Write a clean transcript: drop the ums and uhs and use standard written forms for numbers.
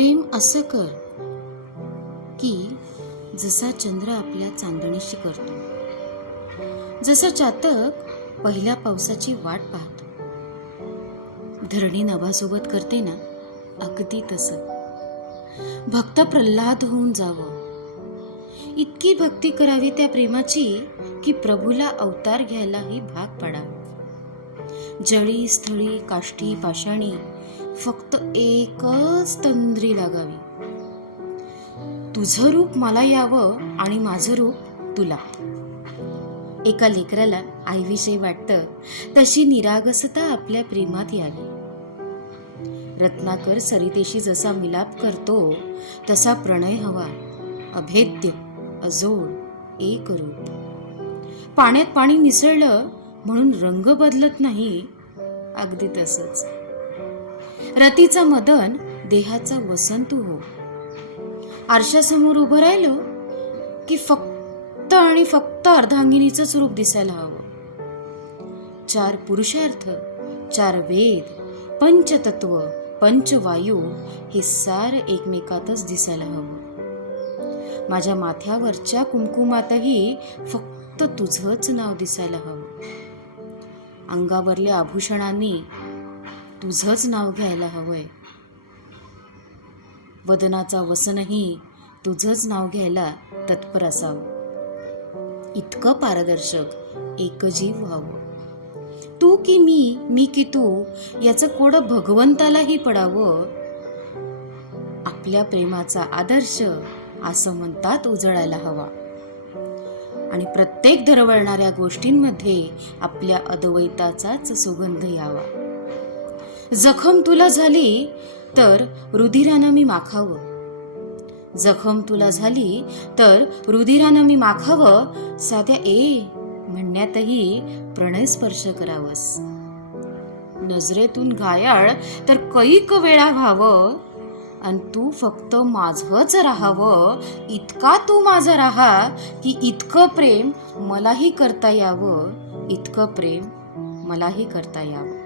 प्रेम असं कर की जसा चंद्र आपल्या चांदणीशी करतो, जसा चातक पहिल्या पावसाची वाट पाहतो, धरणी नभासोबत करते ना, अगदी तसं भक्त प्रल्हाद होऊन जावं. इतकी भक्ती करावी त्या प्रेमाची की प्रभूला अवतार घ्यायलाही भाग पडावं. जळी स्थळी काष्टी पाषाणी फक्त एकच तंद्री लागावी. तुझं रूप मला यावं आणि माझं रूप तुला. एका लेकराला आईविषयी वाटतं तशी निरागसता आपल्या प्रेमात यावी. रत्नाकर सरितेशी जसा मिलाप करतो तसा प्रणय हवा, अभेद्य अजोड एक रूप. पाण्यात पाणी मिसळलं म्हणून रंग बदलत नाही, अगदी तसंच रतीचा मदन देहाचा वसंत हो. आरशासमोर उभं राहिलो की फक्त आणि फक्त अर्धांगिनीचंच रूप दिसायला हवं. 4 पुरुषार्थ, 4 वेद, पंचतत्व, पंचवायू हे सार एकमेकातच दिसायला हवं. माझ्या माथ्यावरच्या कुंकुमातही फक्त तुझंच नाव दिसायला हवं. अंगावरल्या आभूषणांनी तुझंच नाव घ्यायला हवंय. वदनाचा वसनही तुझंच नाव घ्यायला तत्पर असावं. इतकं पारदर्शक एकजीव व्हावं. तू की मी की तू याचं कोडं भगवंतालाही पडावं. आपल्या प्रेमाचा आदर्श असं म्हणतात उजळायला हवा आणि प्रत्येक दरवळणाऱ्या गोष्टींमध्ये आपल्या अद्वैताचाच सुगंध यावा. जखम तुला झाली तर रुधिरानं मी माखावं. जखम तुला झाली तर रुधिरानं मी माखावं. साध्या म्हणण्यातही प्रणय स्पर्श करावस. नजरेतून घायाळ तर कैक वेळा व्हावं आणि तू फक्त माझंच राहावं. इतका तू माझा राहा की इतकं प्रेम मलाही करता यावं. इतकं प्रेम मलाही करता यावं.